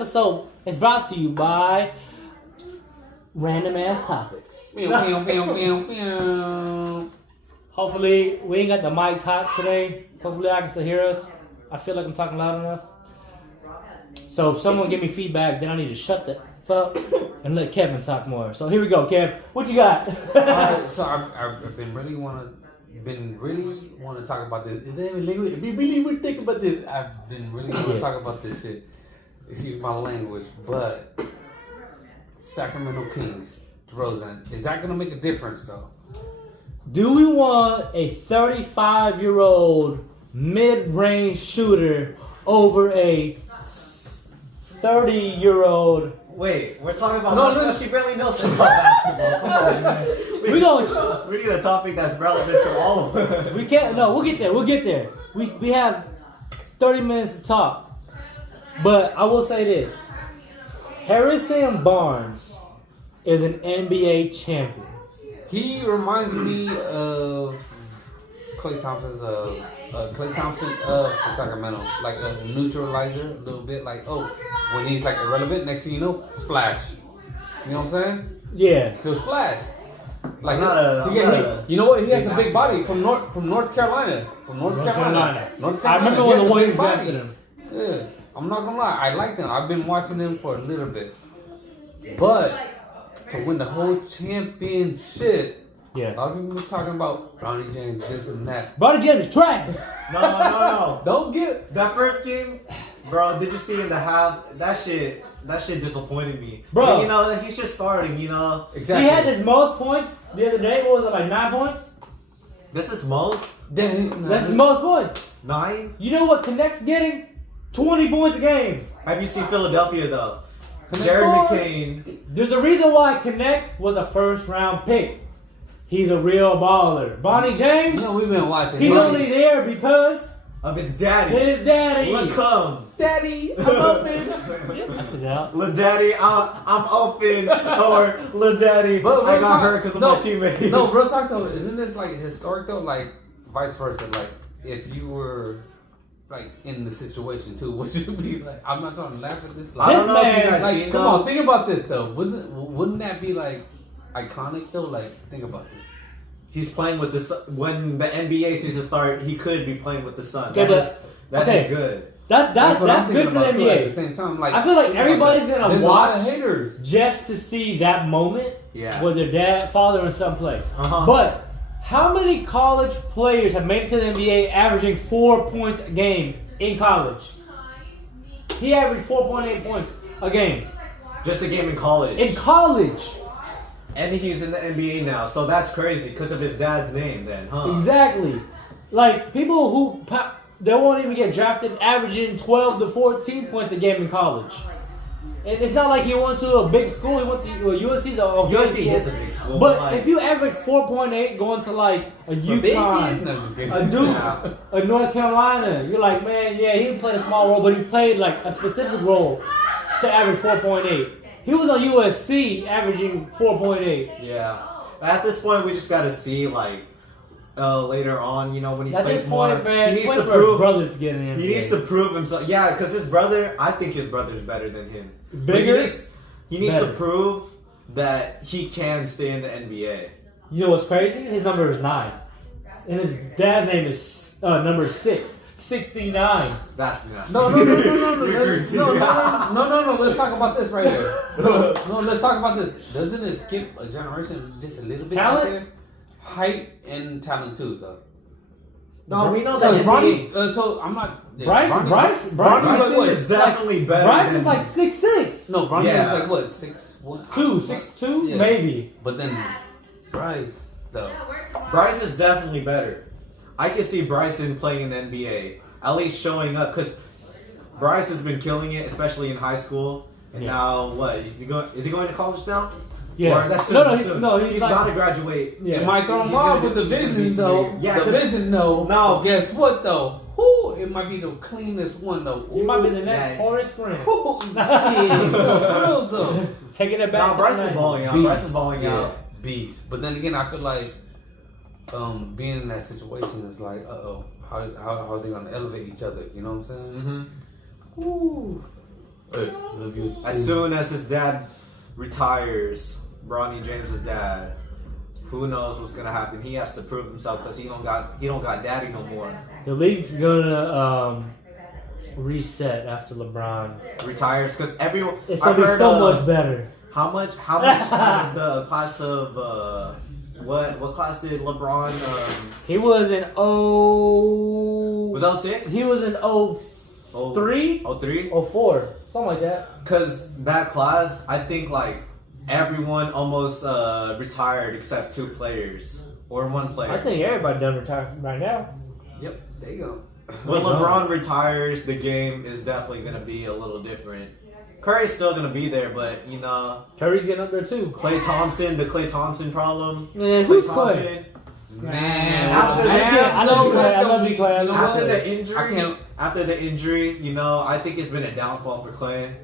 episode is brought to you by Random Ass Topics. Hopefully, we ain't got the mics hot today. Hopefully, I can still hear us. I feel like I'm talking loud enough. So, if someone give me feedback, then I need to shut the fuck and let Kevin talk more. So, here we go, Kev. What you got? Alright, so I've been really want to talk about this. Is that even legal? If you really would think about this, I've been really want to talk about this shit. Excuse my language, but Sacramento Kings, DeRozan, is that going to make a difference though? Do we want a 35-year-old mid-range shooter over a 30-year-old? Wait, we're talking about basketball. She barely knows about basketball. Come on, man. We need a topic that's relevant to all of us. We can't. No, we'll get there. We'll get there. We have 30 minutes to talk. But I will say this: Harrison Barnes is an NBA champion. He reminds me of Klay Thompson of Sacramento, like a neutralizer, a little bit. Like, when he's like irrelevant, next thing you know, splash. You know what I'm saying? Yeah. He'll splash. Like, you know what? He has a big body from North Carolina. North Carolina. I remember when the Warriors drafted him. Yeah, I'm not gonna lie. I liked him. I've been watching him for a little bit, but to win the whole championship, yeah, a lot of people were talking about Bronny James, this and that. Bronny James is trash. No. Don't get that first game, bro. Did you see in the half? That shit disappointed me, bro. But, you know, he's just starting. You know, exactly. He had his most points the other day. What was it, like 9 points? This is most. That's his most points. 9. You know what Connect's getting? 20 points a game. Have you seen Philadelphia though? Jared McCain. There's a reason why Connect was a first round pick. He's a real baller. Bonnie James. No, we've been watching. He's only there because of his daddy. His daddy. Look him. Daddy, I'm open. That's it out. Lil Daddy, I'm open. Or Lil Daddy, I got hurt because of my teammates. No, real talk though. Isn't this like historic though? Like vice versa. Like if you were like in the situation too, would you be like? I'm not trying to laugh at this. Like, I don't know if you guys like, seen come on, think about this though. Wouldn't that be like iconic though? Like think about this. He's playing with the Sun. When the NBA season starts, he could be playing with the Sun. Okay, that is good. That's good for the NBA. At the same time, like I feel like everybody's gonna watch. A lot of haters just to see that moment. Yeah. Where their father and son play. Uh-huh. But how many college players have made it to the NBA averaging 4 points a game in college? He averaged 4.8 points a game. Just a game in college. In college. And he's in the NBA now, so that's crazy because of his dad's name then, huh? Exactly. Like, people who, they won't even get drafted averaging 12 to 14 points a game in college. And it's not like he went to a big school, he went to USC's USC is a big school. But if you average 4.8 going to like a UConn, a Duke, a North Carolina, you're like, man, yeah, he played a small role, but he played like a specific role to average 4.8. He was on USC averaging 4.8. Yeah. At this point, we just got to see, like, later on, you know, when he At plays this more. point, man, he needs to for prove his brother to get in. He needs to prove himself. Yeah, because his brother, I think his brother's better than him. Bigger? He needs to prove that he can stay in the NBA. You know what's crazy? His number is 9. And his dad's name is number 6. 69. That's nasty. No. Let's talk about this right here. No, let's talk about this. Doesn't it skip a generation just a little bit? Talent? Right there? Height and talent too, though. No, we know that Bronny. So I'm not. Yeah, Bryson is definitely better. Bryson's like 6'6". No, Bronny is like what 6'1", 6'2", yeah. maybe. But then Bryce, though. Bryce is definitely better. I can see Bryson playing in the NBA, at least showing up, because Bryce has been killing it, especially in high school. And now, what? Is he going to college now? Yeah. Or that's he's like, about to graduate. Yeah. It might throw him off with the vision, though. Yeah, the vision, though. No. But guess what, though? Whoo, it might be the cleanest one, though. He might be the next Horace Grant. Though. Taking it back. No, Bryce is balling out. Bryce is balling out. Beast. But then again, I feel like being in that situation is like, how are they gonna elevate each other? You know what I'm saying? Mm-hmm. Ooh. Hey, love you. As soon as his dad retires, Bronny James' dad, who knows what's gonna happen? He has to prove himself because he don't got daddy no more. The league's gonna reset after LeBron Retires because everyone. It's gonna be so much better. How much out of the class of what class did LeBron? He was in Was 06? He was in 03? 03? 04, something like that. Because that class, I think like everyone almost retired except 2 players or 1 player. I think everybody done retired right now. Yep, there you go. When LeBron retires, the game is definitely gonna be a little different. Curry's still gonna be there, but you know, Curry's getting up there too. the Klay Thompson problem. Man, who's Klay? Man, I love you, Klay. After the injury, you know, I think it's been a downfall for Klay.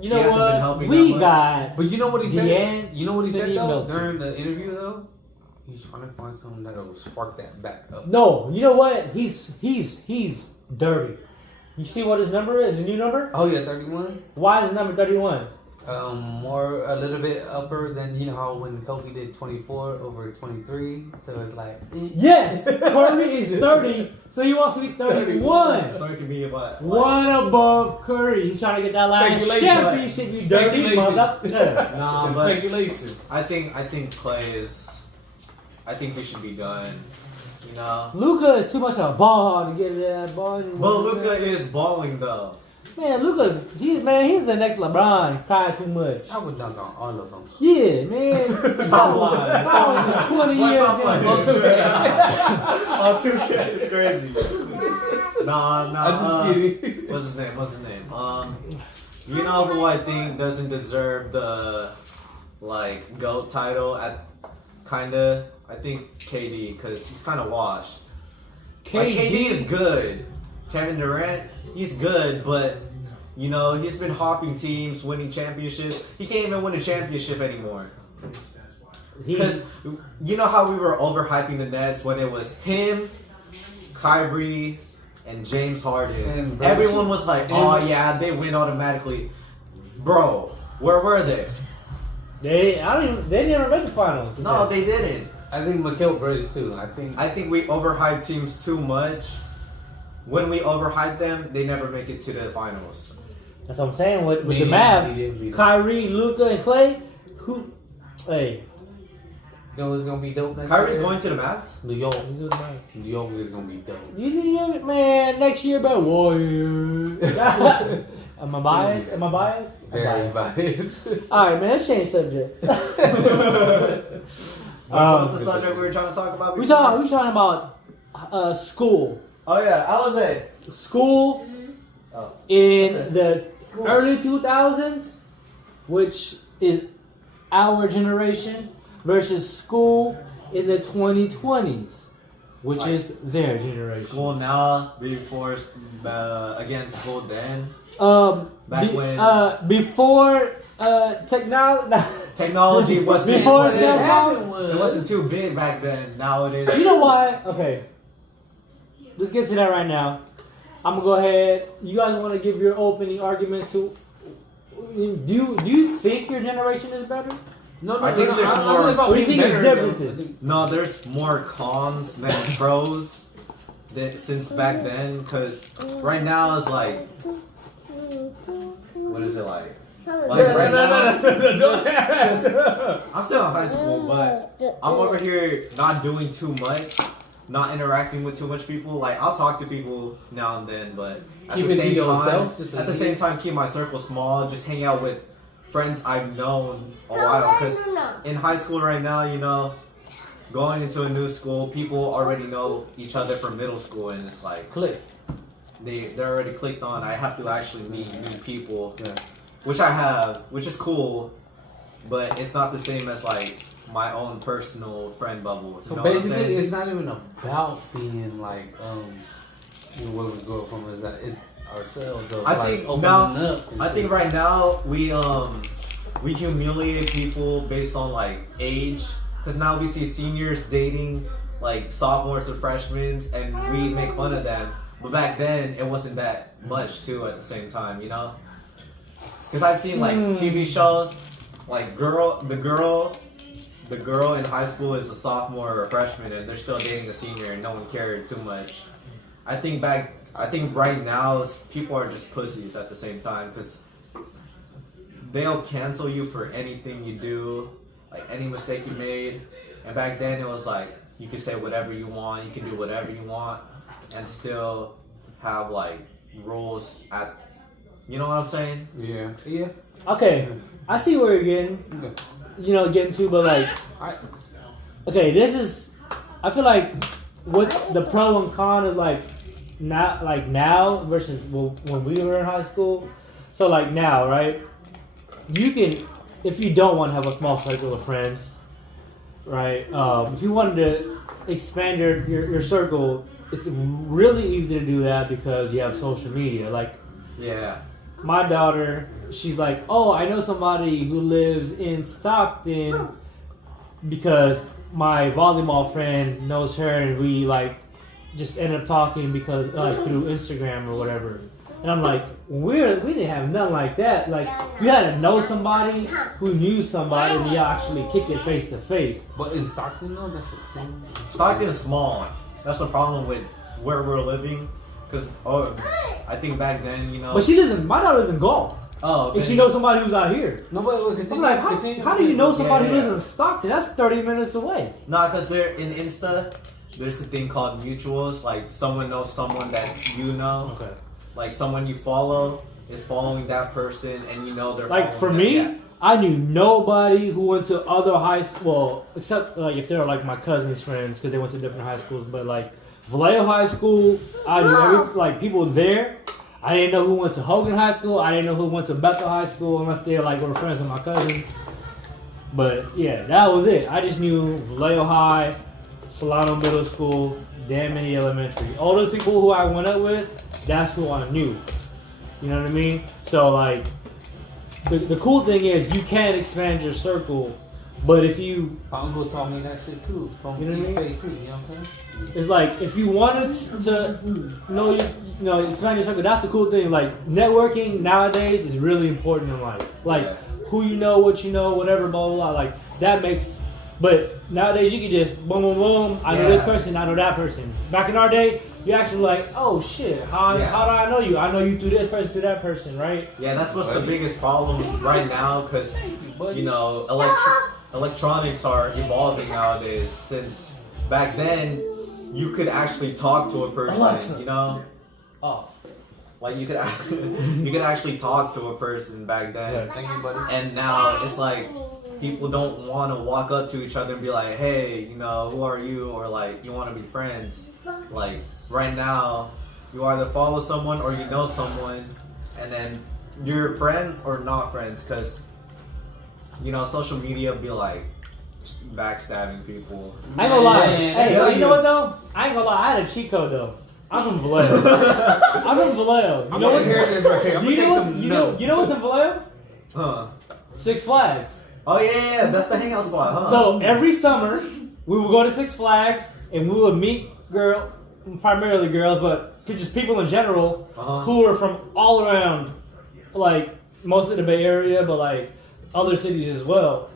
You know what? We got. But you know what he said? You know what he said though, Milton. during the interview though? He's trying to find something that'll spark that back up. No, you know what? He's dirty. You see what his number is? His new number? Oh yeah, 31. Why is number 31? A little bit upper than you know how when Kobe did 24 over 23. So it's like yes, Curry is 30, so he wants to be 31. So it can be what? One above Curry. He's trying to get that last championship. You dirty motherfucker. Nah, but speculation. I think Klay is. I think we should be done. You know. Luka is too much of a ball to get that ball. But Luka is balling though. Man, he's the next LeBron. Cry too much. I would dunk on all of them. Yeah, man. Stop lying. Stop lying. 20 years. On 2K, it's crazy. Nah. I'm just kidding. What's his name? You know who I think doesn't deserve the GOAT title kinda? I think KD, because he's kind of washed. KD is good. Kevin Durant, he's good, but you know he's been hopping teams, winning championships. He can't even win a championship anymore. Because you know how we were overhyping the Nets when it was him, Kyrie, and James Harden. And everyone was like, "Oh yeah, they win automatically." Bro, where were they? They never made the finals. No, they didn't. I think Mikal Bridges too. I think we overhype teams too much. When we overhype them, they never make it to the finals. That's what I'm saying with the Mavs. Kyrie, Luka, and Klay. Hey. You know what's gonna be dope next Kyrie's year? going to the Mavs? New York. New York is gonna be dope. Man, next year, bro. Warriors. Am I biased? Very biased. Alright, man, let's change subjects. What was the subject we were trying to talk about before? We talking about school. Oh yeah, Alizé. School in the early 2000s, which is our generation, versus school in the 2020s, which is their generation. School now before against school then. Before technology wasn't. Before it wasn't too big back then. Now it is. You know why? Okay. Let's get to that right now. I'm gonna go ahead. You guys want to give your opening argument to? Do you think your generation is better? No, I think there's more. What do you think is differences? No, there's more cons than pros since back then. Because right now it's like, what is it like? Right now, I'm still in high school, but I'm over here not doing too much. Not interacting with too much people. Like I'll talk to people now and then, but at the same time, keep my circle small. Just hang out with friends I've known a while. Because in high school right now, you know, going into a new school, people already know each other from middle school, and it's like click. They're already clicked on. I have to actually meet new people, which I have, which is cool, but it's not the same as like my own personal friend bubble. So basically, it's not even about being like, where we go from is that it's ourselves. I think right now we humiliate people based on like age, because now we see seniors dating like sophomores or freshmen, and we make fun of them. But back then, it wasn't that much too. At the same time, you know. Because I've seen like TV shows, like the girl in high school is a sophomore or a freshman, and they're still dating a senior, and no one cared too much. I think right now people are just pussies at the same time, because they'll cancel you for anything you do, like any mistake you made. And back then it was like you could say whatever you want, you can do whatever you want, and still have like rules at. You know what I'm saying? Yeah. Yeah. Okay, I see where you're getting. Getting to, but like, I feel like what's the pro and con of like now versus when we were in high school. So like now, right? You can, if you don't want to have a small circle of friends, right? If you wanted to expand your circle, it's really easy to do that because you have social media. Like, yeah. My daughter, she's like, oh, I know somebody who lives in Stockton because my volleyball friend knows her, and we like just end up talking because like through Instagram or whatever. And I'm like, we didn't have nothing like that. Like, you had to know somebody who knew somebody, and you actually kick it face to face. But in Stockton, though, that's the thing. Stockton is small. That's the problem with where we're living. Because I think back then, But my daughter lives in Gulf. Oh, and she knows somebody who's out here. No, but continue. I'm like, how do you know somebody who lives in Stockton? That's 30 minutes away. Nah, because they're in Insta. There's a thing called mutuals. Like, someone knows someone that you know. Okay. Like, someone you follow is following that person, and they're like, for them. me, Yeah. I knew nobody who went to other high school, well, except like if they were like my cousin's friends because they went to different high schools. But like Vallejo High School, I knew people there. I didn't know who went to Hogan High School. I didn't know who went to Bethel High School unless they were friends with my cousins. But yeah, that was it. I just knew Vallejo High, Solano Middle School, Danmany Elementary. All those people who I went up with, that's who I knew. You know what I mean? So like, the cool thing is you can expand your circle, but if you... My uncle taught me that shit too, from East Bay too, you know what I'm saying? It's like, if you wanted to expand your circle, that's the cool thing. Like, networking nowadays is really important in life. Like, who you know, what you know, whatever, blah, blah, blah. Like, that makes... But nowadays you can just boom, boom, boom. I know this person, I know that person. Back in our day, you actually like, oh shit, how do I know you? I know you through this person, through that person, right? Yeah, that's what's the biggest problem right now, because electronics are evolving nowadays. Since back then, you could actually talk to a person, Alexa. Oh. Like you could actually talk to a person back then. Yeah. Thank you, buddy. And now it's like people don't want to walk up to each other and be like, hey, who are you? Or like, you want to be friends. Like right now, you either follow someone or you know someone, and then you're friends or not friends, because social media be like backstabbing people. I ain't gonna lie. Hey, you know what though? I ain't gonna lie. I had a cheat code though. I'm from Vallejo. I'm from Vallejo. I'm gonna hear this right here. You know what's in Vallejo? Huh? Six Flags. Oh yeah, that's the hangout spot, huh? So every summer we would go to Six Flags and we would meet primarily girls, but just people in general who are from all around, like most of the Bay Area, but like other cities as well.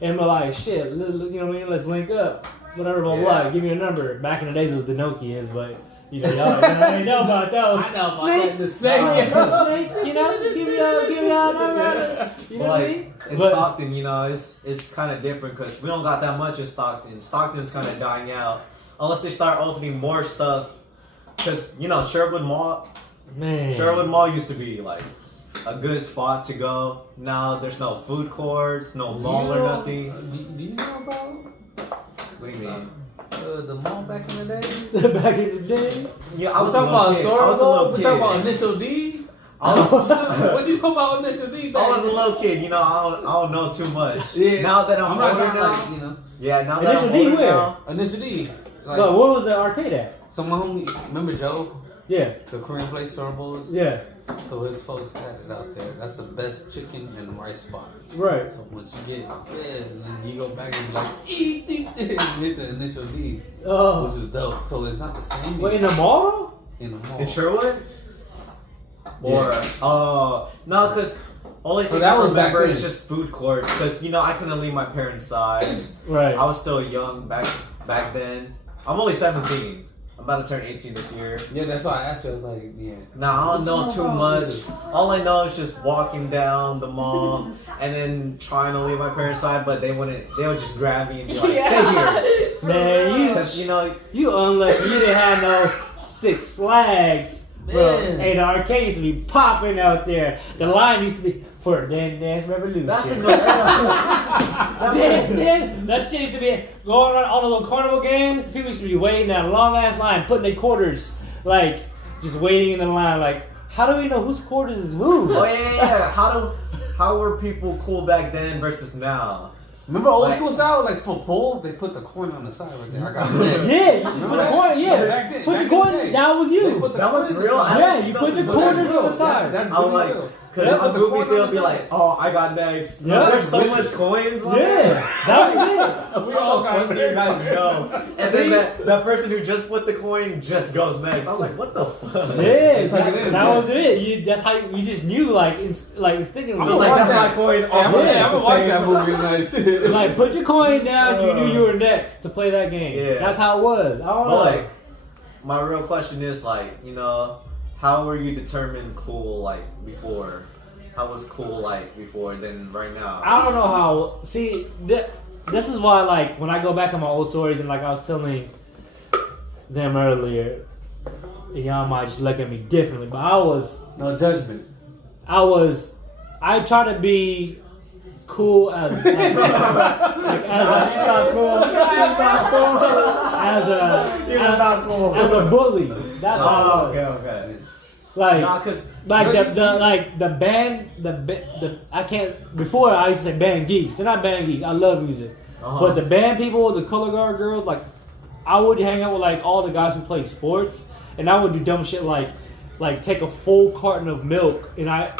And we're like, shit, you know what I mean? Let's link up, whatever, blah blah. Give me a number. Back in the days it was the Nokias, but. Y'all ain't know about those. I know about Snake, the Snake, give me a number. You know what I mean? In Stockton, it's kind of different because we don't got that much in Stockton. Stockton's kind of dying out unless they start opening more stuff. Because Sherwood Mall, Sherwood Mall used to be like a good spot to go. Now there's no food courts, no mall or nothing. Do you know about? What do you mean? The mall back in the day? Back in the day? Yeah, I was talking about kid. We're talking about Initial D? What you know about Initial D? I was a little kid, I don't know too much. Yeah. Now that I'm older now, like, yeah, now that Initial I'm older D where? now. Initial D. Like, No, where was the arcade at? So my homie, remember Joe? Yeah. The Korean place, Starbucks? Yeah. So his folks had it out there. That's the best chicken and rice spot. Right. So once you get and then you go back and be like, eat, and hit the Initial D, which is dope. So it's not the same. Wait, in the mall though? In the mall. In Sherwood? Or, no, because Only thing I remember is just food court because I couldn't leave my parents' side. Right. I was still young back then. I'm only 17. I'm about to turn 18 this year. Yeah, that's why I asked you. I was like, yeah. Nah, I don't know too much. All I know is just walking down the mall and then trying to leave my parents' side, but they wouldn't. They would just grab me and be like, "Stay here." Man, you unlucky. You didn't have no Six Flags. Bro, hey, the arcade used to be popping out there. The line used to be for Dance Revolution. That's a That shit used to be going on all the little carnival games. People used to be waiting in a long ass line, putting their quarters, like just waiting in the line. Like, how do we know whose quarters is who? Oh yeah. How were people cool back then versus now? Remember old school style, like for pool, they put the coin on the side right there. I got it. Yeah, you just put the coin. Yeah, back then, put the coin. That was you. That was real. Yeah, you put the quarters on the side. That's real. Because on movies they'll be like, "Oh, I got next." Yeah. There's so much coins on there. That was it. We all got you guys know. And then that person who just put the coin just goes next. I was like, "What the fuck?" Yeah, that was it. That's how you just knew. Like thinking. I was like, "That's my coin." I'm gonna watch that movie tonight. Like, put your coin down. You knew you were next to play that game. Yeah, that's how it was. I don't know. Like, my real question is how were you determined cool before? How was cool before than right now? I don't know how. See, this is why when I go back on my old stories and I was telling them earlier, y'all might just look at me differently, but I was no judgment. I try to be cool as he's not cool. He's not cool. He was not cool. As a bully. That's how. Okay. The band, I can't. Before I used to say band geeks. They're not band geeks. I love music, but the band people, the color guard girls, I would hang out with all the guys who play sports, and I would do dumb shit like take a full carton of milk and I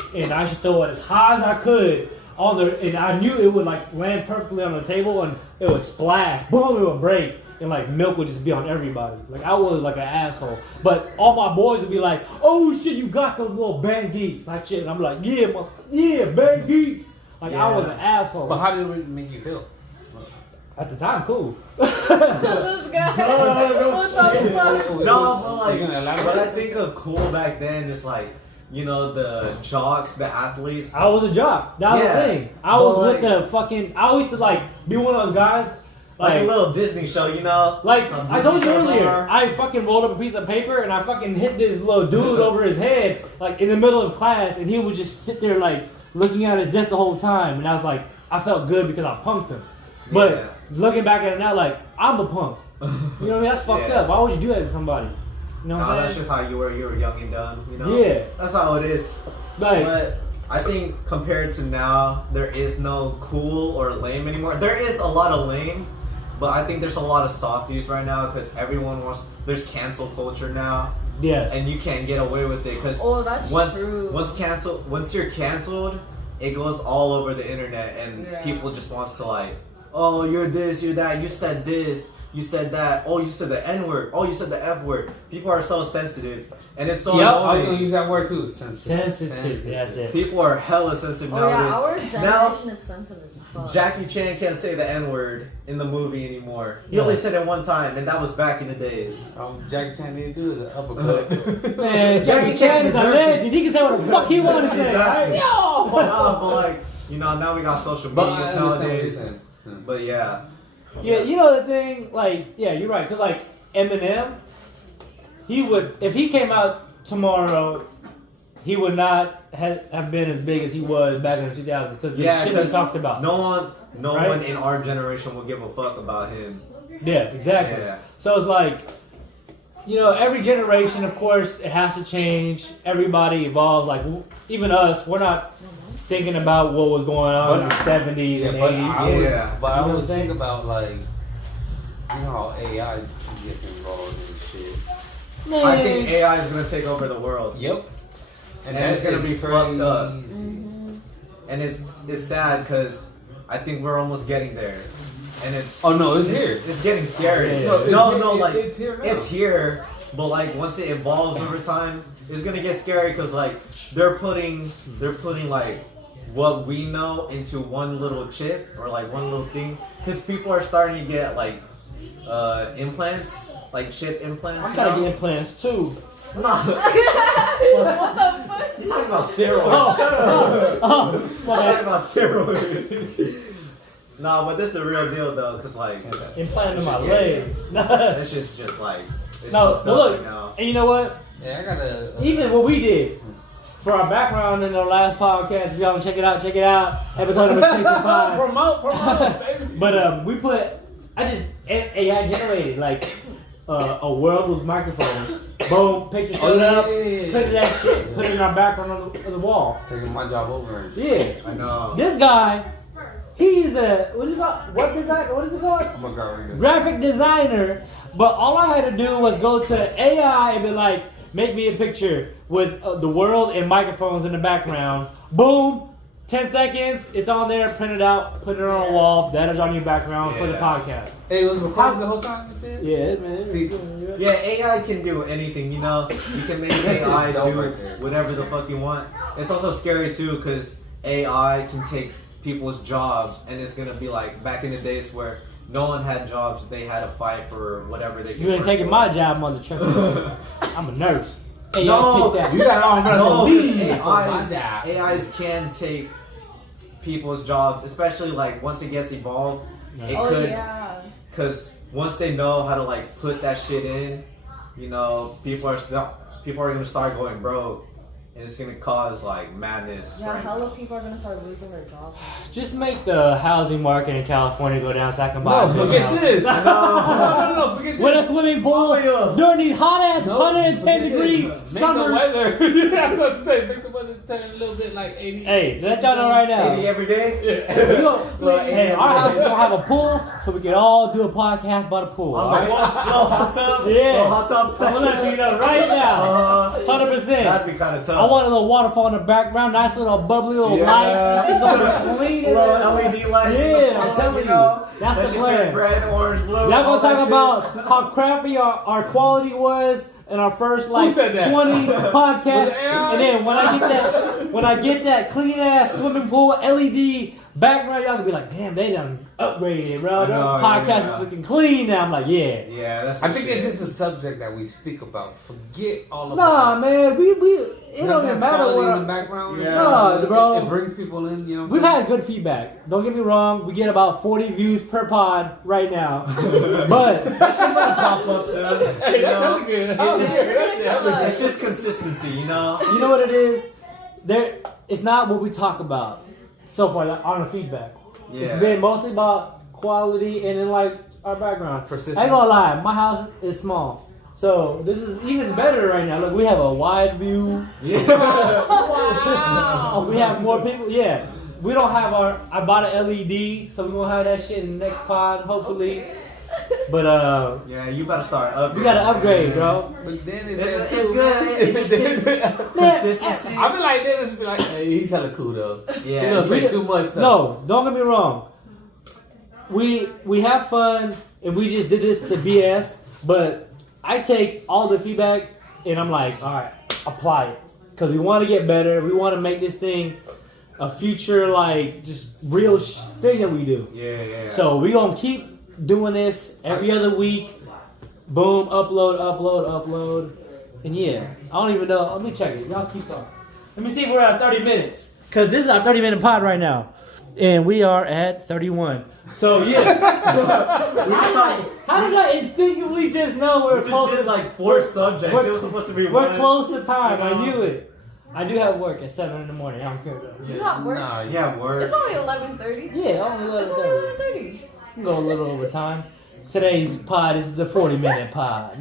should throw it as high as I could on the, and I knew it would land perfectly on the table and it would splash, boom, it would break. And milk would just be on everybody. I was an asshole. But all my boys would be like, "Oh shit, you got those little band geeks." Shit. And I'm like, yeah, band geeks. I was an asshole. But how did it make you feel? At the time, cool. This guy. But I think of cool back then is the jocks, the athletes. I was a jock. That was the thing. I was with the fucking. I used to be one of those guys. Like a little Disney show, I told you earlier, I fucking rolled up a piece of paper and I fucking hit this little dude over his head, in the middle of class, and he would just sit there, looking at his desk the whole time. And I was like, I felt good because I punked him. But looking back at it now, I'm a punk. You know what I mean? That's fucked up. Why would you do that to somebody? You know what I'm saying? That's just how you were. You were young and dumb, Yeah. That's how it is. But I think compared to now, there is no cool or lame anymore. There is a lot of lame. But I think there's a lot of softies right now because everyone there's cancel culture now. Yeah. And you can't get away with it because true. Once you're canceled, it goes all over the internet and people just wants to oh, you're this, you're that, you said this, you said that, oh, you said the N word, oh, you said the F word. People are so sensitive. And it's so annoying. I was going to use that word too. Sensitive. That's it. People are hella sensitive nowadays. Our generation is sensitive as fuck. Jackie Chan can't say the N word in the movie anymore. He only said it one time, and that was back in the days. Jackie Chan didn't do is an uppercut. Man, Jackie Chan is a legend. He can say what the fuck he wants to say. Exactly. Right? But now we got social media nowadays. But yeah. Yeah, you know the thing, you're right. Because Eminem, he would, if he came out tomorrow, he would not have been as big as he was back in the 2000s because the shit he talked about. No one in our generation will give a fuck about him. Yeah, exactly. Yeah. So it's every generation, of course, it has to change. Everybody evolves. Even us, we're not thinking about what was going on in the 70s and 80s. But I always think about how AI gets involved in shit. Man. I think AI is gonna take over the world. Yep. And it's gonna be fucked up. Mm-hmm. And it's sad because I think we're almost getting there. And it's it's here. It's getting scary. Yeah. It's here now. It's here. But once it evolves over time, it's gonna get scary because they're putting what we know into one little chip or like one little thing, because people are starting to get like implants, like chip implants. I'm trying to get implants too. Nah. You're talking about steroids. Shut up. I'm talking about steroids. Nah, but this is the real deal though, cause like implanting my legs. That shit's just like no. But look, now. And you know what? Yeah, I gotta. Even what we did for our background in our last podcast, if y'all want to check it out. Episode number 65. promote, baby. But we put. I just AI generated like a world with microphones. Boom, picture showed up. Put that shit. Put it in our background on the wall. Taking my job over. Yeah, I know. This guy. He's a what is it called? I'm a graphic designer. But all I had to do was go to AI and be like, make me a picture with the world and microphones in the background. Boom, 10 seconds. It's on there. Print it out. Put it on a wall. That is on your background for the podcast. Hey, it was recording the whole time. Yeah, man. See, yeah, AI can do anything. You know, you can make AI do whatever the fuck you want. It's also scary too because AI can take people's jobs, and it's gonna be like back in the days where no one had jobs, they had to fight for whatever they could. You ain't taking my job, mother trucker. I'm a nurse. Hey, no, y'all take that. You got all AIs can take people's jobs, especially like once it gets evolved. It could, because once they know how to like put that shit in, you know, people are gonna start going broke. And it's gonna cause like madness. Yeah, hella people are gonna start losing their jobs. Just make the housing market in California go down so I can buy a forget house. this. No, forget this. With a swimming pool during these hot ass 110 degree summers. Make the weather. I was about to say, make the weather turn a little bit like 80. Hey, let y'all know right now. 80 every day? Hey, our house is gonna have a pool, so we can all do a podcast by the pool. Little hot tub? Yeah. Little hot tub? I'm gonna let you know right now. 100%. That'd be kind of tough. I want a little waterfall in the background, nice little bubbly little lights. It's gonna be clean. Little LED lights. Yeah, I'm telling you. That's the plan. Red, orange, blue. Y'all gonna talk about how crappy our quality was in our first like 20 podcasts, and then when I get that clean ass swimming pool LED background, y'all gonna be like, damn, they done upgraded, bro. The podcast is looking clean now. I'm like, yeah. Yeah, that's. I think it's just a subject that we speak about. Forget all of Nah, man, it don't even matter what in the background. Yeah. Nah, bro. It brings people in. You know, we've had good feedback. Don't get me wrong. We get about 40 views per pod right now, but that shit might pop up soon. Hey, that's good. It's just consistency, you know. You know what it is? It's not what we talk about so far on the feedback. Yeah. It's been mostly about quality and then like our background. Persistence. I ain't gonna lie, my house is small. So this is even better right now. Look, we have a wide view. Yeah. Wow. We have more people. Yeah. We don't have I bought an LED, so we're gonna have that shit in the next pod, hopefully. But yeah, you better start upgrading. We gotta upgrade, bro. But then it's good. It just takes consistency. I be like, Dennis be like, hey, he's hella cool though. Yeah. He don't say too much stuff. No, don't get me wrong. We have fun and we just did this to BS, but I take all the feedback and I'm like, all right, apply it. Because we want to get better. We want to make this thing a future, like, just real thing that we do. Yeah. So we going to keep doing this every other week. Boom, upload. And yeah, I don't even know. Let me check it. Y'all keep talking. Let me see if we're at 30 minutes. Because this is our 30-minute pod right now. And we are at 31. So yeah. How did I instinctively just know we're close? We just did like 4 subjects. It was supposed to be one. We're close to time. I knew it. I do have work at 7 in the morning. I don't care though. You got work? Nah, you have work. It's only 11:30. Yeah, only 11:30. It's only 11:30. You go a little over time. Today's pod is the 40-minute pod.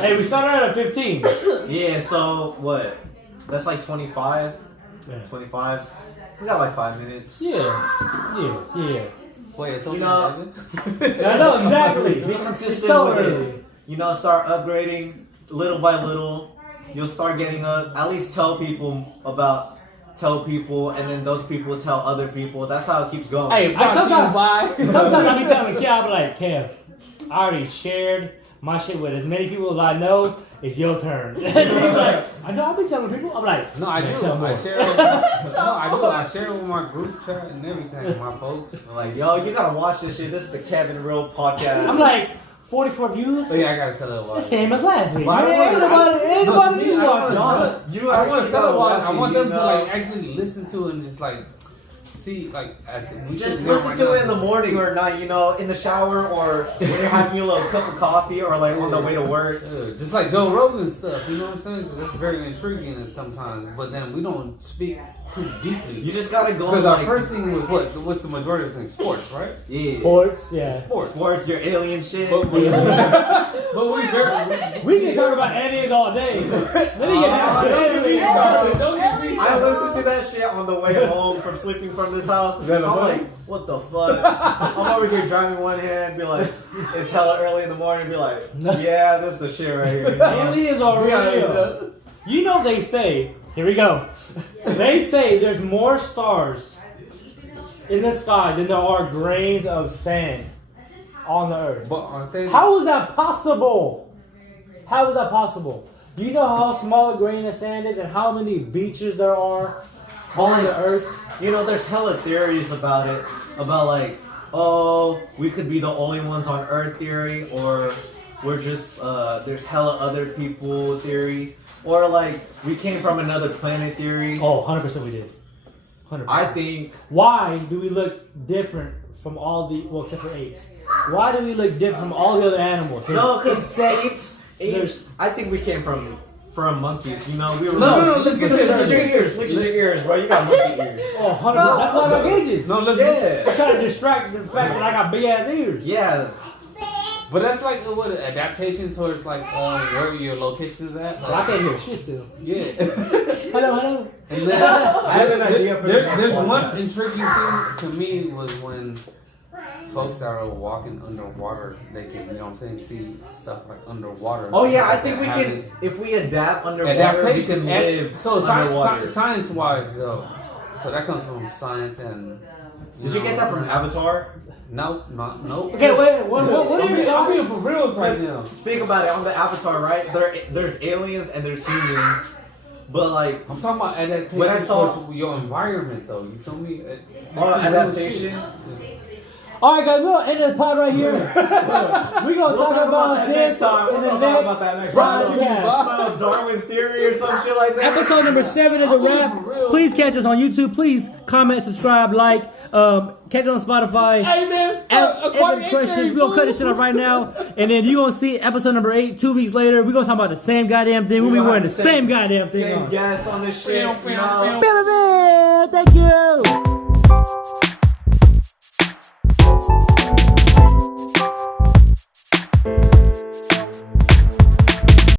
Hey, we started at 15. Yeah, so what? That's like 25? Yeah. 25? We got like 5 minutes. Yeah. Wait, it's only 11? I know, exactly. Be consistent so with early. it. You know, start upgrading little by little. You'll start getting up. At least tell people, and then those people tell other people. That's how it keeps going. Hey, sometimes I be telling Kev, I be like, Kev, I already shared my shit with as many people as I know, it's your turn. He's like, I know, I've been telling people. I'm like, no, I do. I share it. I share it with my group chat and everything, my folks. I'm like, yo, you gotta watch this shit. This is the Kev and Ril podcast. I'm like, 44 views? Oh, yeah, I gotta tell it. The same as last week. Well, Ain't nobody You I actually gotta watch it. I want them to like actually listen to it and just like see like we just sit down listen right to now. it in the morning or night, you know, in the shower or when you're having your little cup of coffee or like on the way to work. Just like Joe Rogan stuff, you know what I'm saying? That's very intriguing sometimes, but then we don't speak too deeply. You just gotta go. Because like, our first thing was what's the majority of things? Sports, right? Yeah. Sports, yeah. Sports, your alien shit. But we We can talk about aliens all day. I listened to that shit on the way home from sleeping from this house. I'm like, what the fuck? I'm over here driving one hand, be like, it's hella early in the morning, be like, yeah, this is the shit right here. You know? Aliens are real. You know they say, here we go. They say there's more stars in the sky than there are grains of sand on the earth. But aren't they? How is that possible? How is that possible? Do you know how small a grain of sand is and how many beaches there are on the earth? You know, there's hella theories about it. About like, oh, we could be the only ones on Earth theory, or we're just, there's hella other people theory, or like, we came from another planet theory. Oh, 100% we did. 100%. I think. Why do we look different from all the, well, except for apes? Why do we look different from all the other animals? No, because apes, I think we came from monkeys, you know? We were No, let's get look at your ears. Look at your ears, bro. You got monkey ears. Oh, 100%. That's why I got gauges. No, let's Yeah. I'm trying to distract the fact that I got big ass ears. Yeah. But that's like what adaptation towards like where your location is at. But I can't hear shit still. Yeah. Hello. And then I have an idea for the next there's one. one intriguing thing to me was when folks that are walking underwater, they can, you know what I'm saying, see stuff like underwater. Oh yeah, I think we can, if we adapt underwater, adaptation. we can live So underwater. science-wise, though, so that comes from science and. Did you get that from Avatar? No. Okay, wait. What are you I'm being talking? for real right now. Think about it, on the Avatar, right? There's aliens and there's humans, but like, I'm talking about adaptation When I saw- towards your environment, though. You feel me? adaptation. All right, guys, we'll end this pod right here. We're gonna talk about that this next time. in We're the gonna talk next about that next time. podcast. Some Darwin's theory or some shit like that. Episode number 7 is a wrap. Please catch us on YouTube. Please comment, subscribe, like. Catch us on Spotify. Hey man, Answer questions. We're gonna cut this shit off right now, and then you gonna see episode number 8 2 weeks later. We're gonna talk about the same goddamn thing. We'll be wearing the same goddamn thing. Same guest on this shit. You know? Thank you.